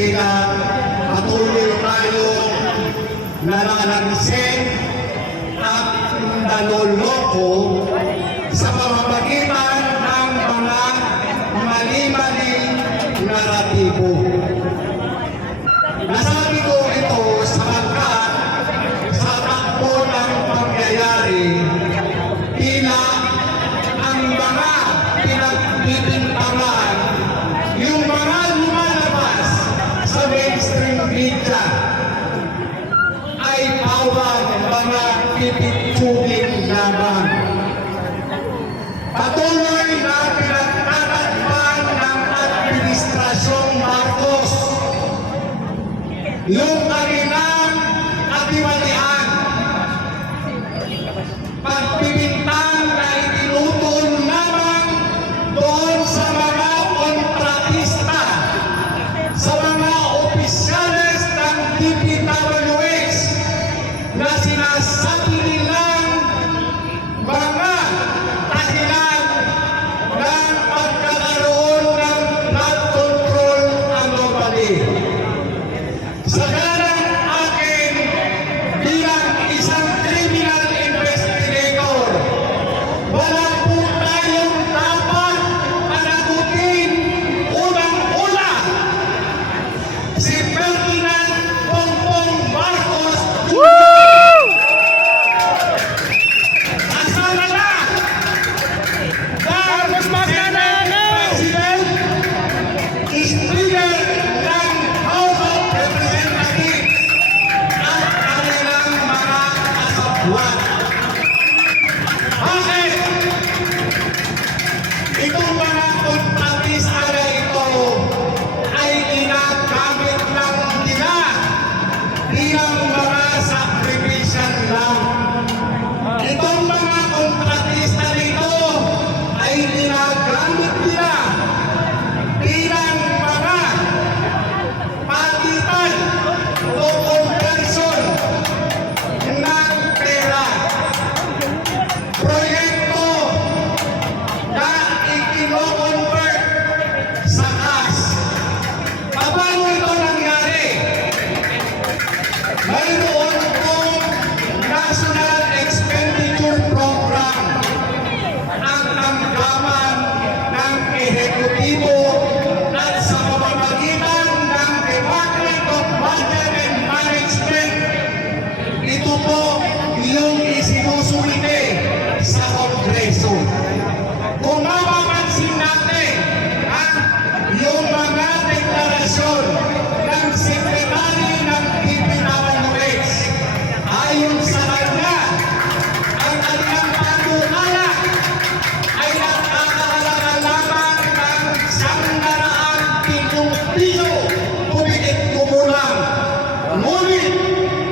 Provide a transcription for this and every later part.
dahilan patuloy tayong nananalisin at naloloko sa pamamagitan ng mga mali-maling naratibo. Nasabi ko ito sapagkat sa takbo ng pangyayari, tila ang mga pinagbibintangan, yung mga lumalabas sa mainstream media ay bawat mga pipitsugin lamang. Patuloy na pinagtatakpan ng Administrasyong Marcos yung kanilang katiwalian. Pagpipintang na itinutol lamang doon sa mga kontratista, sa mga opisyales ng DPWH na sinasabi nilang mga dahilan ng pagkakaroon ng flood control anomaly. Sa ganang akin bilang isang criminal investigator, wala po tayong dapat panagutin unang-una si Ferdinand Bongbong Marcos Jr. Asala na Marcos Magana President, Speaker ng House of Representatives at kanilang mga kasabwat. Bakit? Itong mga kontratista na ito ay ginagamit lang nila bilang mga sakripisyan lang. Itong mga kontratista nito ay ginagamit nila bilang mga pagitan o conversion ng pera. Proyekto na ikino-convert sa cash. Paano ito nangyari? Mayroon pong National Expenditure Program ang tanggapan ng ehekutibo at sa pamamagitan ng Department of Budget and Management. Ito po yung isinusulite sa Kongreso. Kung mapapansin natin yung mga deklarasyon ng Secretary ng DPWH, ayon sa kanya, ang kanilang panunala ay nakakahalaga lamang ng 100 bilyong piso, kumikit kumulang. Ngunit,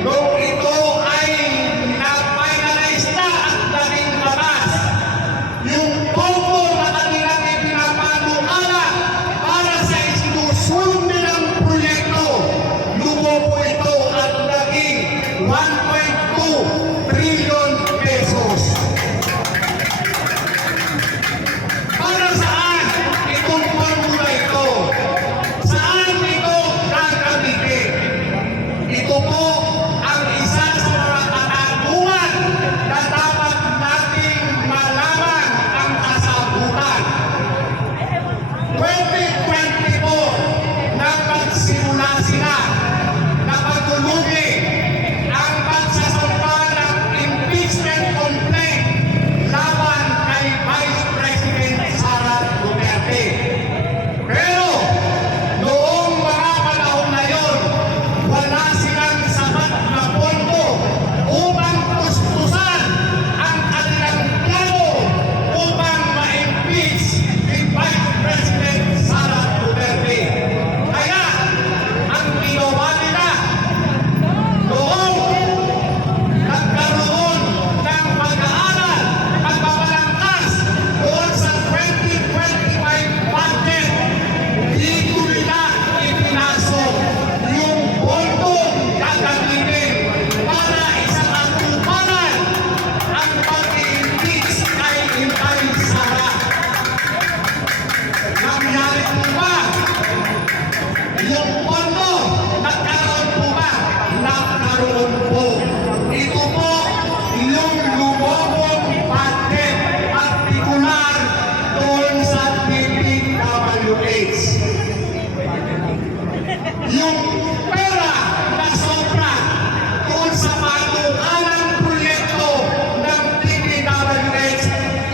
nung ito ay na-finalize na at naging batas, yung pogo na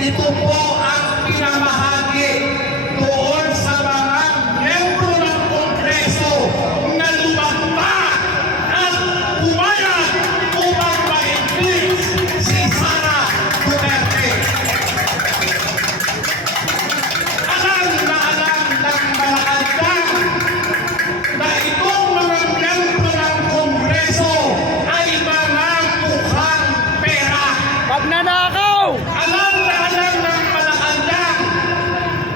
ito po ang pinamahagi doon sa mga miyembro ng Kongreso na lumagpa at pumayag upang ma-impeach si Sara Duterte. Alam na alam ng Malacanang na itong mga miyembro ng Kongreso ay mga mukhang pera. Magnanakaw! Alam na alam ng Malacanang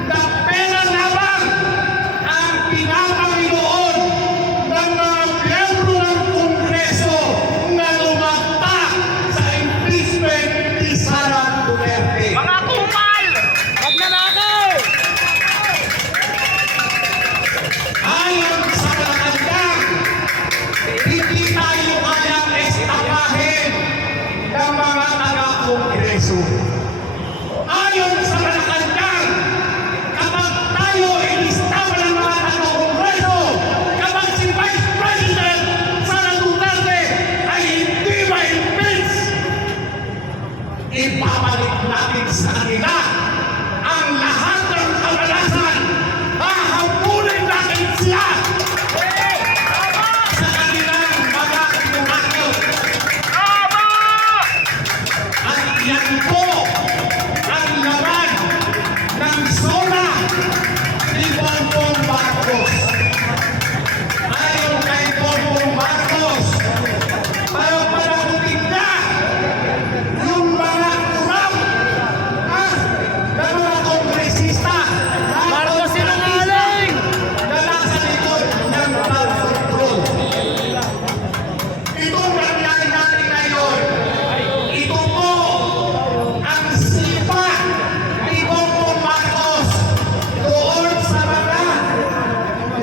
na pera lamang ang pinapanginoon ng mga miyembro ng Kongreso na lumagpa sa impeachment ni Sara Duterte. Mga kupal! Magnanakaw! Ayon sa Malacanang, hindi tayo kayang estapahin ng mga taga-Kongreso. Ayon sa Malacanang, kapag tayo inistapa ng mga taga-Kongreso, kapag si Vice President Sara Duterte ay hindi ma-impeach, ibabalik natin sa kanila ang lahat ng kamalasan. Hahabulin natin sila sa kanilang mga pinunakot. At yan po ang laman ng SONA ni Bongbong Marcos. Ayon kay Bongbong Marcos, para panagutin na yung mga kurap na mga kongresista Marcos sinungaling! na nasa likod ng flood control. Itong nangyari natin ngayon, ito po ang sipa ni Bongbong Marcos doon sa mga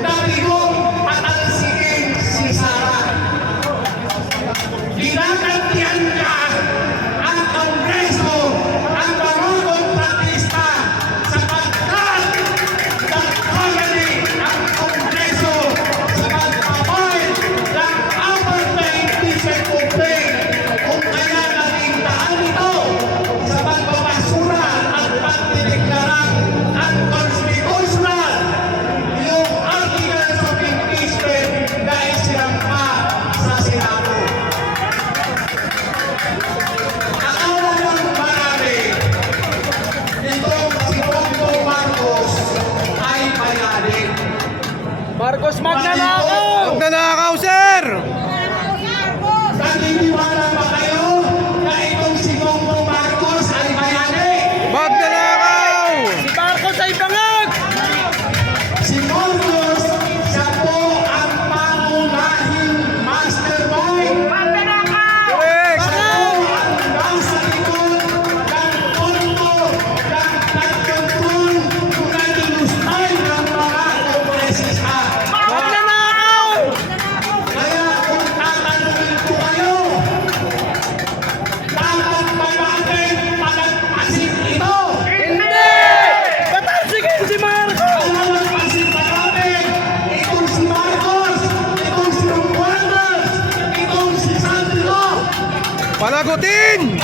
nabigong patalsikin si Sara. Ginagantihan niya ang Kongreso, ang mga kontratista sapagkat nagkamali ang Kongreso sa pagpapay ng apat na impeachment complaint kung kaya naging daan ito sa pagbabasura at pagdideklarang unconstitutional yung articles of impeachment na isinampa sa Senado. Akala ng marami, itong si Bongbong Marcos ay bayani. Marcos magnanakaw! Magnanakaw, sir! Naniniwala ba kayo na itong si Bongbong Marcos ay bayani? Magnanakaw! Si Marcos ay bangag! Si Marcos, siya po ang pangunahing mastermind. Correct! Siya po ang nasa likod ng punto ng flood control na nilustay ng mga kongresista. Magnanakaw! Kaya kung tatanungin ko kayo, dapat ba natin palagpasin ito? Hindi! Patalsikin si Marcos! Palagpasin ba natin itong si Marcos, itong si Romualdez, itong si Sandro? Panagutin!